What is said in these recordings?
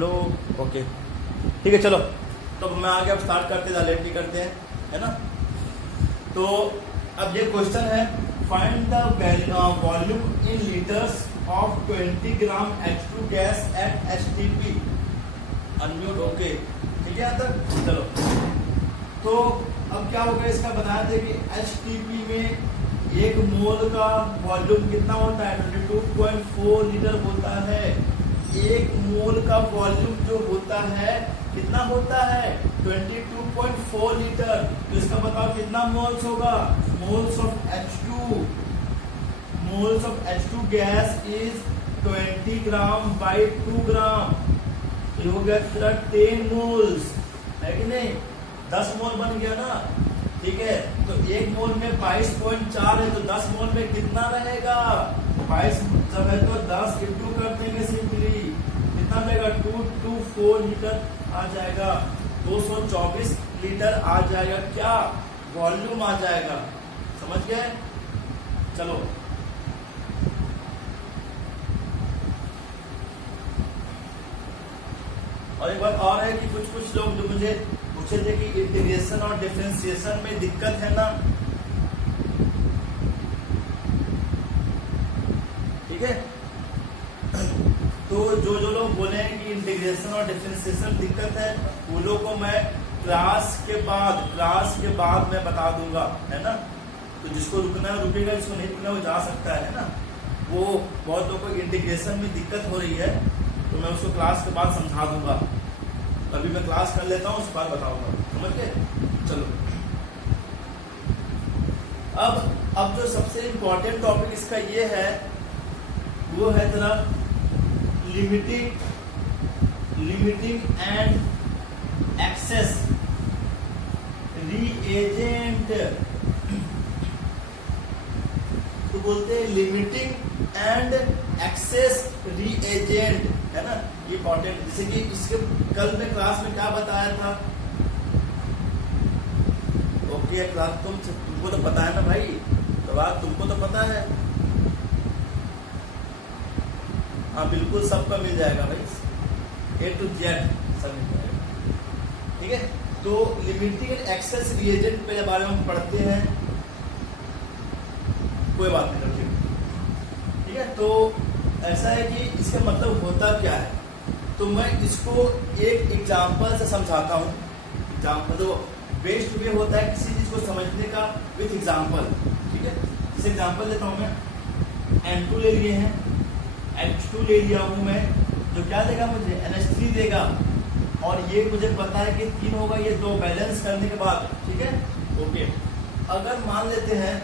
Hello, okay ठीक है चलो। तो मैं आगे अब स्टार्ट करते डायरेक्टली करते हैं, है ना। तो अब ये क्वेश्चन है, find the volume in litres of 20 gram H2 gas at STP। Unmute, okay ठीक है यहाँ तक। चलो तो अब क्या होगा, इसका बताया थे कि STP में एक मोल का वॉल्यूम कितना होता है, 22.4 लीटर होता है। एक मोल का वॉल्यूम जो होता है कितना होता है, 22.4 लीटर। तो इसका बताओ कितना मोल्स होगा, moles of H2, moles of H2 gas is 20 gram by 2 ग्राम। ये हो गया तेरा 10 मोल्स, है कि नहीं, 10 मोल बन गया ना, ठीक है। तो एक मोल में 22.4 है, तो 10 मोल में कितना रहेगा, 22 जब है तो 10 इंटू कर देंगे सिंपली, कितना रहेगा 224 लीटर आ जाएगा, 224 लीटर आ जाएगा, क्या वॉल्यूम आ जाएगा, समझ गए। चलो और एक बात और है कि कुछ लोग जो मुझे पूछे थे कि इंटीग्रेशन और डिफरेंशिएशन में दिक्कत है ना, ठीक है। तो जो लोग बोले हैं कि इंटीग्रेशन और डिफरेंशिएशन दिक्कत है, वो लोग को मैं क्लास के बाद मैं बता दूंगा, है ना। तो जिसको रुकना है रुकेगा, जिसको नहीं रुकना वो जा सकता है ना। वो बहुत लोगों को इंटीग्रेशन में दिक्कत हो रही है, तो मैं उसको क्लास के बाद समझा दूंगा। अभी मैं क्लास कर लेता हूँ, उसके बाद बताऊंगा, समझ गए। चलो अब जो सबसे इम्पोर्टेंट टॉपिक इसका ये है, वो है जरा लिमिटिंग एंड एक्सेस रीएजेंट। तो बोलते हैं लिमिटिंग एंड एक्सेस रीएजेंट, है ना, ये इंपॉर्टेंट। जैसे कि इसके कल में क्लास में क्या बताया था, ओके क्लास तुमको तो पता है ना भाई, तो बात तुमको तो पता है, हाँ बिल्कुल सबका मिल जाएगा भाई, A to Z सब मिल जाएगा, ठीक है। तो लिमिटिंग एंड एक्सेस रीएजेंट के बारे में हम पढ़ते हैं, कोई बात नहीं रखिए, ठीक है। तो ऐसा है कि इसका मतलब होता क्या है, तो मैं इसको एक एग्जाम्पल से समझाता हूँ। एग्जाम्पल तो बेस्ट वे होता है किसी चीज को समझने का विथ एग्जाम्पल, ठीक है। जैसे एग्जाम्पल लेता हूँ मैं, N2 ले लिए हैं, H2 ले लिया हूँ मैं, जो क्या देगा मुझे, NH3 देगा, और ये मुझे पता है कि 3 होगा, ये 2 बैलेंस करने के बाद, ठीक है, ओके। अगर मान लेते हैं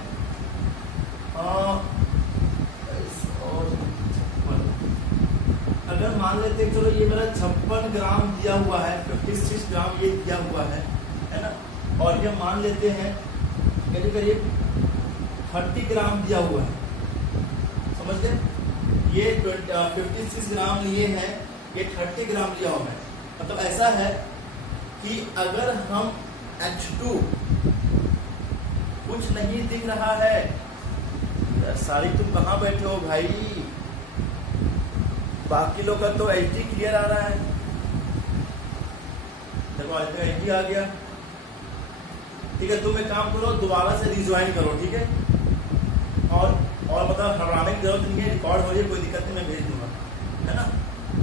अगर मान लेते हैं, चलो ये मेरा 56 ग्राम दिया हुआ है, 56 ग्राम ये दिया हुआ है ना, और ये मान लेते हैं करीब करीब 30 ग्राम दिया हुआ है, समझ गए। ये 56 ग्राम लिए हैं, ये 30 ग्राम लिया हुआ है। मतलब ऐसा है कि अगर हम H2 कुछ नहीं दिख रहा है, सारी तुम कहाँ बैठे हो भाई, बाकी लोग का तो HD क्लियर आ रहा है, देखो HD आ गया, ठीक है। तुम एक काम करो, दोबारा से रिज्वाइन करो, ठीक है। और मतलब घबराने की जरूरत नहीं है, रिकॉर्ड हो रही है, कोई दिक्कत नहीं, मैं भेज दूंगा, है ना।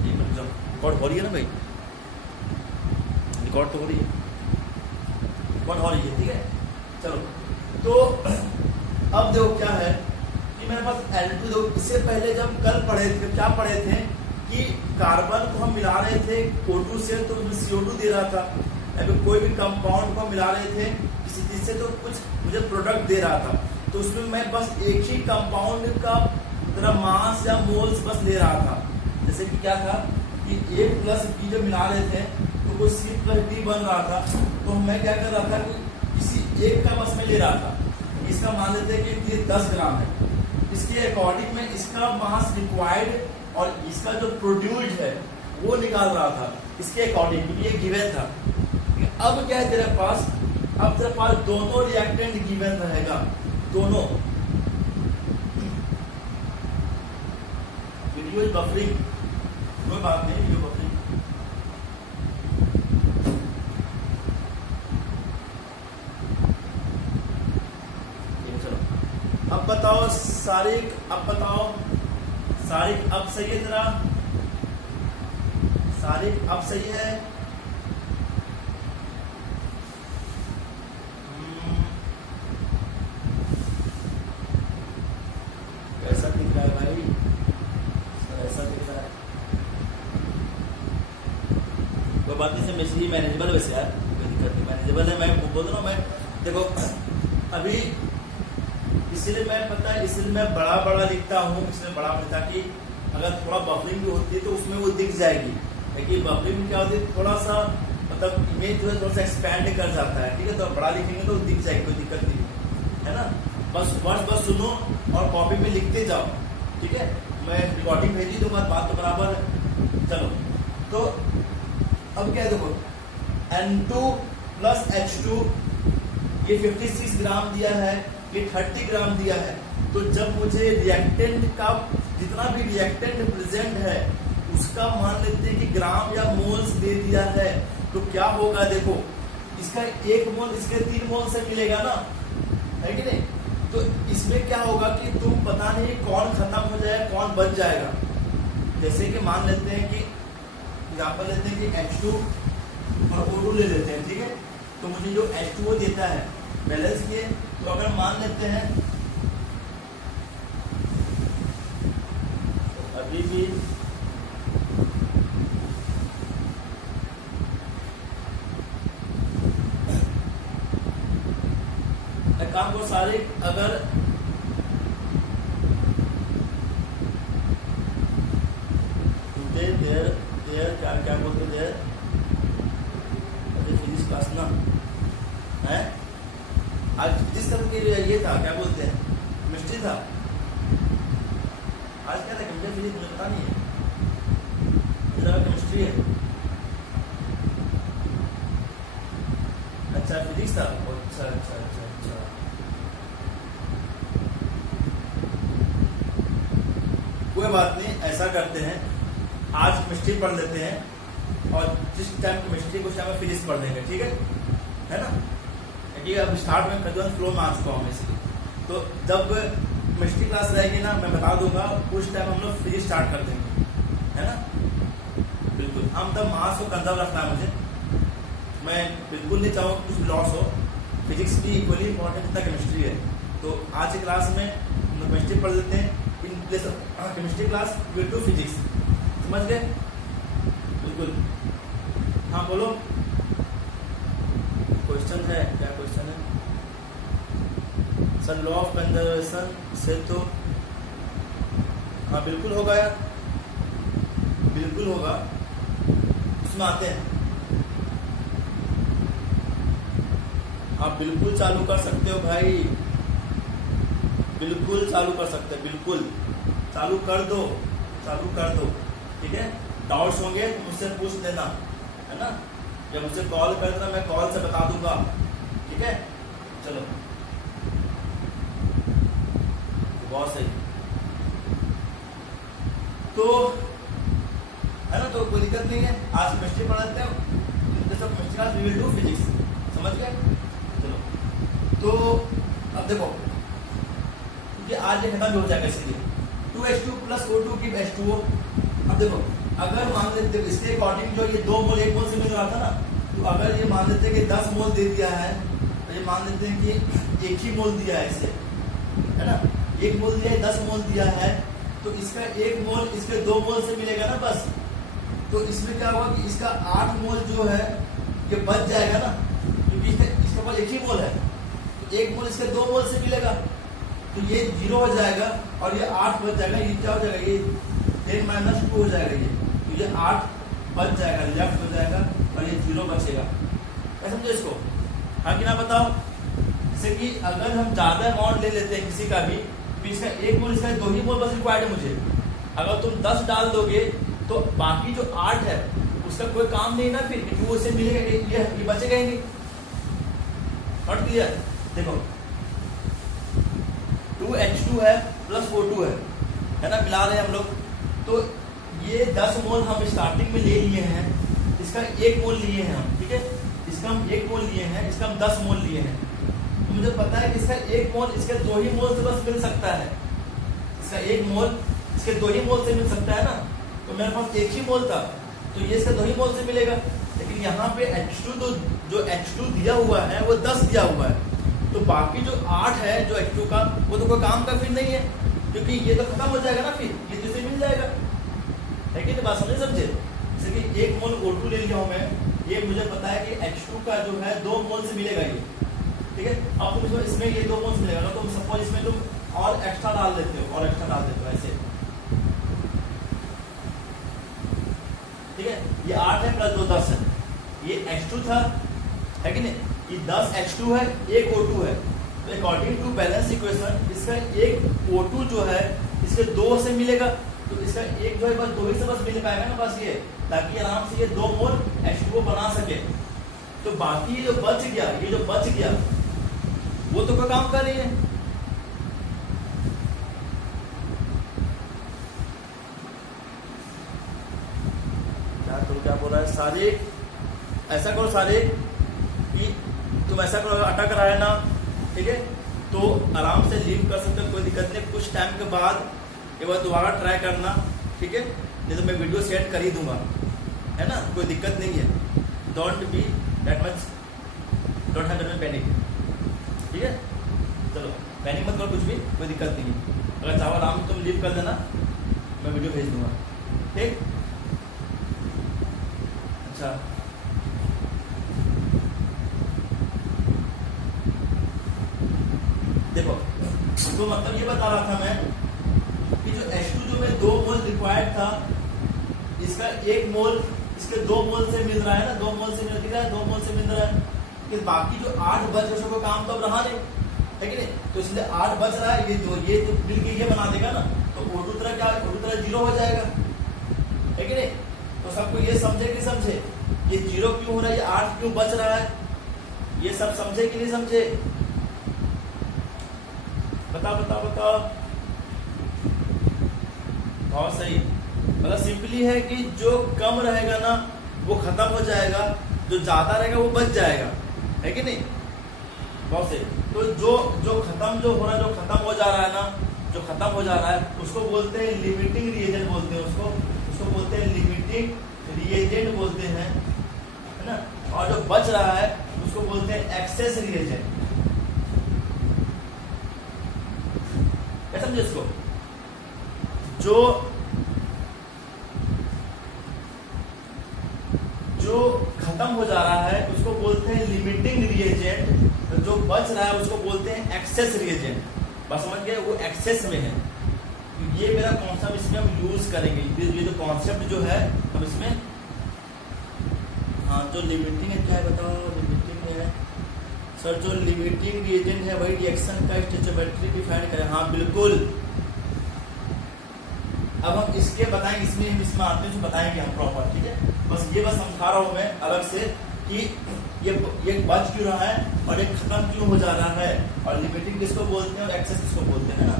रिकॉर्ड हो रही है ना भाई, रिकॉर्ड तो हो रही है, रिकॉर्ड हो रही है, ठीक है। चलो तो अब देखो क्या है कि मेरे पास N2 देखो, इससे पहले जब कल पढ़े थे, क्या पढ़े थे कि कार्बन को हम मिला रहे थे O2 से, तो उसमें CO2 दे रहा था, या फिर कोई भी कंपाउंड को मिला रहे थे किसी चीज से, तो कुछ मुझे प्रोडक्ट दे रहा था, तो उसमें मैं बस एक ही कंपाउंड का तरह मास या मोल्स बस ले रहा था। जैसे कि क्या था कि A प्लस B जब मिला रहे थे तो कुछ C प्लस D बन रहा था, तो मैं क्या कर रहा था कि किसी एक का बस में ले रहा था। इसका मान लेते हैं कि ये 10 ग्राम है, इसके अकॉर्डिंग में इसका मास रिक्वायर्ड और इसका जो प्रोड्यूस्ड है वो निकाल रहा था इसके अकॉर्डिंग, क्योंकि ये गिवन था। अब क्या है तेरे पास, अब तेरे पास दोनों रिएक्टेंट गिवन रहेगा, दोनों। वीडियो इज बफरिंग, कोई बात नहीं, वीडियो बफरिंग बताओ सारिक, अब बताओ सारिक, अब सही है तेरा? सारिक अब सही है? कैसा दिख रहा है भाई? ऐसा दिख रहा है, कोई बात नहीं, से मैनेजेबल वैसे यार, कोई दिक्कत नहीं, मैनेजेबल है। मैं बोल रहा हूँ, मैं देखो अभी इसलिए मैं पता है, इसलिए मैं बड़ा बड़ा लिखता हूँ, इसलिए बड़ा लिखता कि अगर थोड़ा बफरिंग भी होती है तो उसमें वो दिख जाएगी। लेकिन बफरिंग में क्या होती है, थोड़ा सा मतलब इमेज जो है थोड़ा सा एक्सपैंड कर जाता है, ठीक है। तो बड़ा लिखेंगे तो दिख जाएगी, कोई दिक्कत नहीं है ना। बस वर्ड बस सुनो और कॉपी में लिखते जाओ, ठीक है। मैं रिकॉर्डिंग भेजी दूंगा, बात तो बराबर है। चलो तो अब क्या है, देखो N2 प्लस H2 ये 56 ग्राम दिया है, ये 30 ग्राम दिया है। तो जब मुझे रिएक्टेंट का जितना भी रिएक्टेंट प्रेजेंट है उसका मान लेते हैं कि ग्राम या मोल्स दे दिया है, तो क्या होगा देखो, इसका 1 मोल इसके 3 मोल से मिलेगा ना, है कि नहीं। तो इसमें क्या होगा कि तुम पता नहीं कौन खत्म हो जाएगा कौन बच जाएगा। जैसे कि मान लेते हैं कि यहाँ पर लेते हैं कि H2 और O2 ले लेते हैं, ठीक है। तो मुझे जो H2O देता है बैलेंस किए, तो अगर मान लेते हैं तो अभी भी काम को सारे अगर देर क्या बोलते देर फिजिक्स क्लास ना है आज, जिस तरह के ये था क्या बोलते हैं केमिस्ट्री था, आज क्या था केमिस्ट्री फिजिक्स मुझे पता नहीं है, केमिस्ट्री है। अच्छा फिजिक्स था, अच्छा अच्छा अच्छा अच्छा। कोई बात नहीं, ऐसा करते हैं आज केमिस्ट्री पढ़ लेते हैं और जिस टाइम केमिस्ट्री को उस टाइम फिजिक्स पढ़ लेंगे, ठीक है ना। क्योंकि अब स्टार्ट में तुरंत फ्लो में आ चुका हूँ इसलिए, तो जब केमिस्ट्री क्लास रहेगी ना मैं बता दूंगा, उस टाइम हम लोग फिजिक्स स्टार्ट कर देंगे, है ना। बिल्कुल, हम तब मार्क्स को कंजर्व रखना है मुझे, मैं बिल्कुल नहीं चाहूँ कुछ लॉस हो। फिजिक्स भी इक्वली इंपॉर्टेंट जितना केमिस्ट्री है। तो आज की क्लास में हम लोग केमिस्ट्री पढ़ लेते हैं in place of chemistry class will do physics, समझ गए? बिल्कुल, हाँ बोलो, क्वेश्चन है क्या? क्वेश्चन है सर, लॉ ऑफ कंजर्वेशन से तो हाँ बिल्कुल होगा यार, बिल्कुल होगा, उसमें आते हैं। आप बिल्कुल चालू कर सकते हो भाई, बिल्कुल चालू कर सकते हो, बिल्कुल चालू कर दो, चालू कर दो, ठीक है। डाउट्स होंगे तो मुझसे पूछ लेना, है ना। जब मुझसे कॉल कर देना, मैं कॉल से बता दूंगा, ठीक है। चलो बहुत सही, तो है ना, तो कोई दिक्कत नहीं है। आज केमिस्ट्री पढ़ाते हैं, chemistry class we will do physics, समझ गए? तो अब देखो क्योंकि आज ये खत्म भी हो जाएगा, इसलिए 2H2 प्लस O2 की H2O। अब देखो अगर मान लेते इसके अकॉर्डिंग जो ये 2 मोल 1 मोल से मिल रहा था ना, तो अगर ये मान लेते हैं कि 10 मोल दे दिया है, तो ये मान लेते हैं कि 1 ही मोल दिया है इसे, है ना। 1 मोल दिया है, 10 मोल दिया है, तो इसका 1 मोल इसके 2 मोल से मिलेगा ना बस। तो इसमें क्या होगा कि इसका 8 मोल जो है ये बच जाएगा ना, क्योंकि इसके पास 1 ही मोल है, तो 1 मोल इसके 2 मोल से मिलेगा, तो ये 0 हो जाएगा और ये 8 बच जाएगा। ये क्या हो जाएगा, ये 10 - 2 हो जाएगा, तो ये 8 बच जाएगा, लेफ्ट हो जाएगा और ये 0 बचेगा। क्या समझो इसको, हाँ कि ना बताओ। जैसे कि अगर हम ज्यादा अमाउंट ले लेते हैं किसी का भी, तो इसका 1 मोल इसका 2 ही मोल बस रिक्वायर्ड है मुझे। अगर तुम 10 डाल दोगे तो बाकी जो 8 है उसका कोई काम नहीं ना, फिर वो से मिलेगा, ये बचेगा ही नहीं। Not clear? देखो 2H2 है प्लस O2 है ना, मिला रहे हैं हम लोग। तो ये 10 मोल हम स्टार्टिंग में ले लिए हैं, इसका 1 मोल लिए हैं हम, ठीक है। इसका हम 1 मोल लिए हैं, इसका हम 10 मोल लिए हैं। तो मुझे पता है कि इसका एक मोल इसके 2 ही मोल से बस मिल सकता है, इसका एक मोल इसके 2 ही मोल से मिल सकता है ना, तो मेरे पास एक ही मोल था तो ये इसका 2 ही मोल से मिलेगा। लेकिन यहाँ पे H2 तो जो H2 दिया हुआ है वो 10 दिया हुआ है, तो बाकी जो 8 है जो H2 का वो तो कोई काम का फिर नहीं है, क्योंकि ये तो खत्म हो जाएगा ना, फिर ये तो इसे मिल जाएगा, है कि नहीं? बात समझे? जैसे कि एक मोल O2 ले लिया हूँ मैं, ये मुझे पता है कि H2 का जो है 2 मोल से मिलेगा ये, ठीक है। अब तुम इसमें ये 2 मोल से मिलेगा ना, तुम सपोज इसमें तुम और एक्स्ट्रा डाल देते हो, और एक्स्ट्रा डाल देते हो ऐसे, ठीक है। ये 8 है प्लस 2 10 है, ये H2 था, है कि नहीं? ये 10 H2 है, एक O2 है, तो अकॉर्डिंग टू बैलेंस इक्वेशन इसका एक O2 जो है इसके 2 से मिलेगा, तो इसका एक जो है बस 2 ही से बस मिल पाएगा ना बस ये, ताकि आराम से ये 2 मोल H2O बना सके। तो बाकी ये जो बच गया वो तो कोई काम कर रही है। क्या बोल रहा है सारे, ऐसा करो सारे कि तुम ऐसा करो, अटक रहा है ना, ठीक है, तो आराम से लीव कर सकते हो, कोई दिक्कत नहीं। कुछ टाइम के बाद एक बार दोबारा ट्राई करना, ठीक है, नहीं तो मैं वीडियो सेट कर ही दूंगा, है ना, कोई दिक्कत नहीं है। Don't be that much, don't have that much panic, ठीक है। चलो पैनिक मत करो, कुछ भी कोई दिक्कत नहीं है। अगर चाहो आराम से तुम लीव कर देना, मैं वीडियो भेज दूंगा, ठीक। अच्छा, देखो तो मतलब ये बता रहा था मैं कि जो H2 जो में 2 मोल रिक्वायर्ड था, इसका एक मोल इसके 2 मोल से मिल रहा है ना, 2 मोल से मिल रहा है, 2 मोल से मिल रहा है, कि बाकी जो 8 बच रहे को काम तो अब रहा नहीं, है कि नहीं? तो इसलिए 8 बच रहा है, ये तो मिल के ये बना देगा ना, तो O2 तरह क्या, O2 तरह 0 हो जाएगा, है कि नहीं? तो सबको ये समझे कि समझे ये 0 क्यों हो रहा है, ये 8 क्यों बच रहा है, ये सब समझे कि नहीं समझे? बताओ। बहुत सही। मतलब सिंपली है कि जो कम रहेगा ना वो खत्म हो जाएगा, जो ज्यादा रहेगा वो बच जाएगा, है कि नहीं? बहुत सही। तो जो खत्म हो जा रहा है ना, जो खत्म हो जा रहा है उसको बोलते हैं लिमिटिंग रिएजेंट बोलते हैं, उसको बोलते हैं लिमिटिंग रिएजेंट बोलते हैं, है ना। और जो बच रहा है उसको बोलते हैं एक्सेस रिएजेंट। क्या समझे इसको? जो खत्म हो जा रहा है उसको बोलते हैं लिमिटिंग रिएजेंट, तो जो बच रहा है उसको बोलते हैं एक्सेस रिएजेंट। बस समझ गए, वो एक्सेस में है। तो ये मेरा कॉन्सेप्ट इसमें हम यूज करेंगे, ये जो कॉन्सेप्ट जो है हम इसमें, हाँ जो लिमिटिंग है क्या है बताओ? लिमिटिंग है सर, जो लिमिटिंग रिएजेंट है वही रिएक्शन का स्टोइचियोमेट्री डिफाइन करें। हाँ बिल्कुल। अब हम इसके बताएंगे, इसमें आते हैं बताएंगे हम प्रॉपर, ठीक है। बस ये बस समझा रहा हूं मैं अलग से कि ये बच क्यों रहा है और ये खत्म क्यों हो जा रहा है, और लिमिटिंग किसको बोलते हैं और एक्सेस किसको बोलते हैं ना।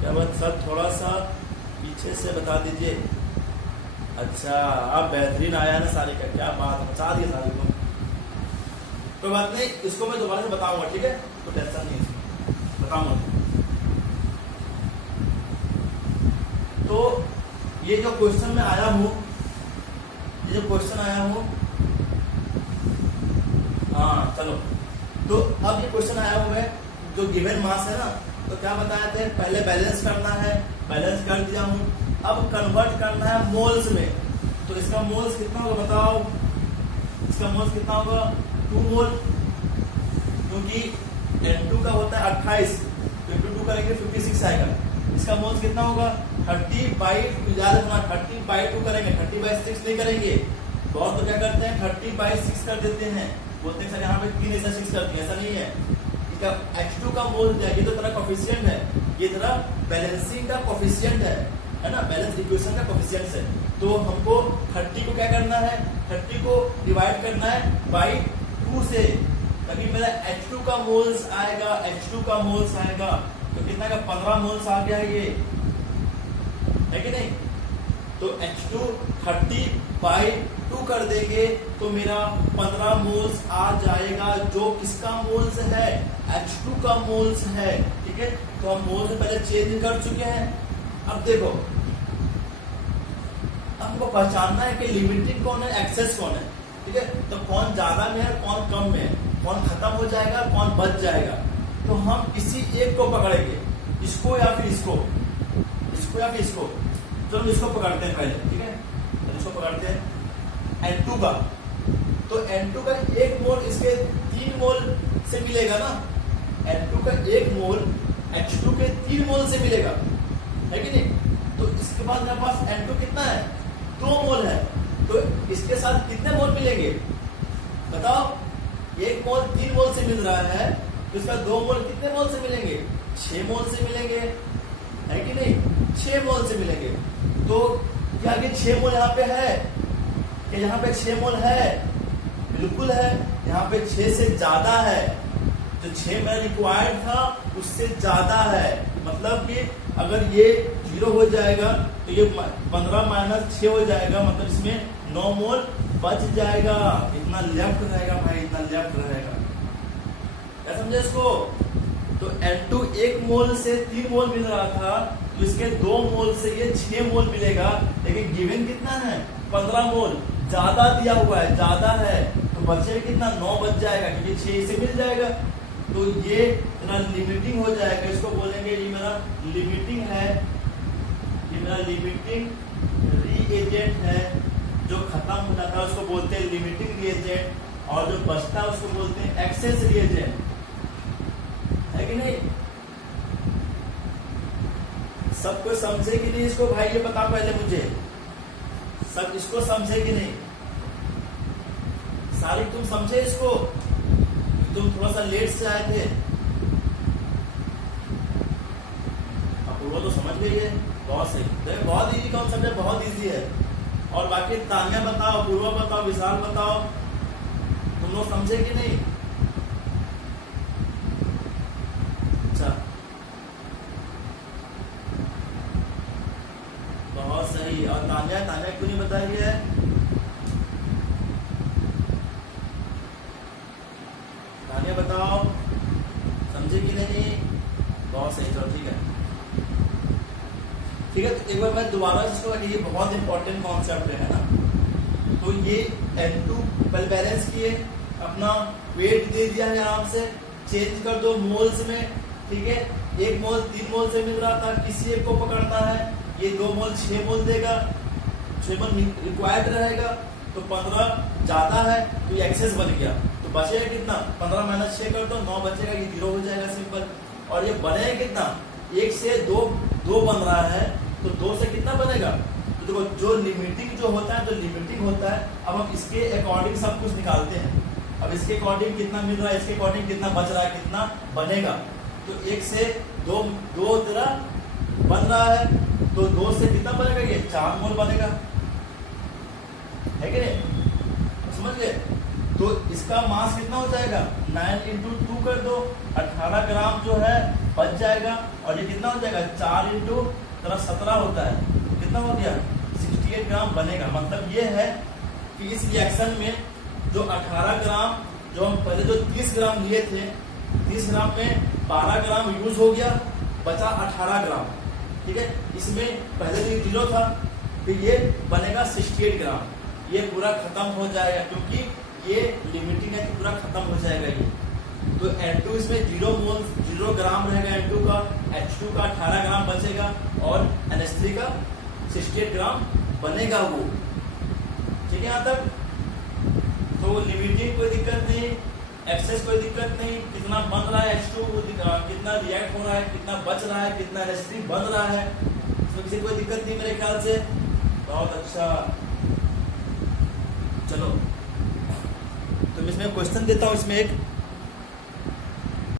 क्या बात सर, थोड़ा सा पीछे से बता दीजिए। अच्छा अब बेहतरीन आया ना सारे का, क्या बात है, बता दिए सारे को, कोई बात नहीं, इसको मैं दोबारा से बताऊंगा, ठीक है, तो टेंशन नहीं, बताऊंगा। तो ये जो क्वेश्चन में आया हूं, हाँ चलो, तो अब ये क्वेश्चन आया हुआ है जो गिवन मास है ना, तो क्या बताए थे, पहले बैलेंस करना है, बैलेंस कर दिया हूं, अब कन्वर्ट करना है मोल्स में। तो इसका मोल्स कितना होगा बताओ? इसका मोल्स कितना होगा? 2 मोल, क्योंकि N2 का होता है 28, तो इंटू 2 करेंगे 56 आएगा। इसका मोल्स कितना होगा? 30/2 करेंगे, 30/6 नहीं करेंगे। बहुत तो क्या करते हैं 30/6 कर देते हैं, बोलते हैं सर यहाँ पे 3 ऐसा 6 कर दिया, ऐसा नहीं है। इसका H2 का मोल दिया, ये तो तेरा कोफिशिएंट है, ये तेरा बैलेंसिंग का कोफिशिएंट है ना, बैलेंस इक्वेशन का कोफिशिएंट है। तो हमको 30 को क्या करना है, 30 को डिवाइड करना है बाई 2 से, तभी मेरा H2 का मोल्स आएगा, तो कितना का 15 मोल्स आ गया है ये, है कि नहीं? तो H2 30/2 कर देंगे तो मेरा 15 मोल्स आ जाएगा, जो किसका मोल्स है, H2 का मोल्स है। ठीक है, तो हम मोल्स पहले चेंज कर चुके हैं। अब देखो, हमको पहचानना है कि लिमिटिंग कौन है, एक्सेस कौन है। ठीक है, तो कौन ज्यादा में है, कौन कम में है, कौन खत्म हो जाएगा, कौन बच जाएगा। तो हम किसी एक को पकड़ेंगे, इसको या फिर इसको, इसको या फिर इसको। तो हम इसको पकड़ते हैं पहले। ठीक है, तो इसको पकड़ते हैं N2 का। तो N2 का 1 मोल इसके 3 मोल से मिलेगा ना। N2 का 1 मोल H2 के 3 मोल से मिलेगा, है कि नहीं। तो इसके बाद मेरे पास N2 कितना है, 2 मोल है। तो इसके साथ कितने मोल मिलेंगे बताओ। 1 मोल 3 मोल से मिल रहा है, तो इसका 2 मोल कितने मोल से मिलेंगे, 6 मोल से मिलेंगे, है कि नहीं, 6 मोल से मिलेंगे। तो क्या ये 6 मोल यहाँ पे है, कि यहाँ पे 6 मोल है, बिल्कुल है। यहाँ पे 6 से ज्यादा है, जो 6 मेरा रिक्वायर्ड था उससे ज्यादा है। मतलब कि अगर ये 0 हो जाएगा तो ये 15 - 6 हो जाएगा, मतलब इसमें 9 मोल बच जाएगा। इतना लेफ्ट रहेगा भाई, इतना लेफ्ट रहेगा। क्या समझे इसको। तो N2 1 मोल से 3 मोल मिल रहा था, तो इसके 2 मोल से ये 6 मोल मिलेगा। लेकिन गिवन कितना है, 15 मोल ज्यादा दिया हुआ है, ज्यादा है। तो बचे कितना, 9 बच जाएगा, क्योंकि 6 से मिल जाएगा। तो ये मेरा लिमिटिंग हो जाएगा। इसको बोलेंगे ये मेरा लिमिटिंग है, ये मेरा लिमिटिंग रीएजेंट है। जो खत्म हो जाता है उसको बोलते हैं लिमिटिंग रीएजेंट, और जो बचता है उसको बोलते हैं एक्सेस रीएजेंट, है कि नहीं। सब कोई समझे कि नहीं इसको भाई, ये बता पहले मुझे, सब इसको समझे कि नहीं। सारी तुम समझे इसको, तुम थोड़ा सा लेट से आए थे। अपूर्वा तो समझ गई है, बहुत सही। देखो बहुत इजी कॉन्सेप्ट है, बहुत इजी है। और बाकी तानिया बताओ, अपूर्वा बताओ, विशाल बताओ, तुम लोग समझे कि नहीं। अच्छा, बहुत सही। और तानिया क्यों नहीं बताई है। तानिया बताओ, समझे कि नहीं। बहुत सही, चलो ठीक है। ठीक है, तो एक बार मैं दोबारा इसको, ये बहुत इंपॉर्टेंट कॉन्सेप्ट है ना। तो ये N2 पहले बैलेंस किए, अपना वेट दे दिया है, आराम से चेंज कर दो मोल्स में। ठीक है, 1 मोल 3 मोल से मिल रहा था, किसी एक को पकड़ना है। ये 2 मोल 6 मोल देगा, 6 मोल रिक्वायर्ड रहेगा। तो 15 ज्यादा है, तो ये एक्सेस बन गया। तो बचेगा कितना, 15 - 6 कर दो, 9 बचेगा, ये 0 हो जाएगा, सिंपल। और ये बनेगा कितना, 1 से 2 बन रहा है, तो 2 से कितना बनेगा। तो देखो, जो लिमिटिंग जो होता है, जो लिमिटिंग होता है, अब हम इसके अकॉर्डिंग सब कुछ निकालते हैं। अब इसके अकॉर्डिंग कितना मिल रहा है, इसके अकॉर्डिंग कितना बच रहा है, कितना बनेगा। तो 1 से 2 तरह बन रहा है, तो 2 से कितना बनेगा, ये 4 मोल बनेगा, है कि नहीं, समझ गए। तो इसका मास कितना हो जाएगा, 9 × 2 कर दो, 18 ग्राम जो है बच जाएगा। और ये कितना हो जाएगा, 4 × 17 होता है, तो कितना हो गया, 68 ग्राम बनेगा। मतलब ये है कि इस रिएक्शन में जो 18 ग्राम, जो हम पहले जो 30 ग्राम लिए थे, 30 ग्राम में 12 ग्राम यूज हो गया, बचा 18 ग्राम। ठीक है, इसमें पहले भी 0 था, तो ये बनेगा 68 ग्राम। ये पूरा खत्म हो जाएगा, क्योंकि ये लिमिटिंग है कि पूरा खत्म हो जाएगा ये। तो N2 इसमें 0 ग्राम रहेगा N2 का, H2 का 18 ग्राम बचेगा, और NH3 का 68 ग्राम बनेगा वो। ठीक है, यहाँ तक। तो लिमिटिंग कोई दिक्कत नहीं, एक्सेस कोई दिक्कत नहीं, कितना बन रहा है H2, कितना रिएक्ट हो रहा है, कितना बच रहा है, कितना NH3 बन रहा है, इसमें किसी कोई दिक्कत नहीं मेरे ख्याल से। बहुत अच्छा, चलो तो मैं इसमें क्वेश्चन देता हूँ। इसमें एक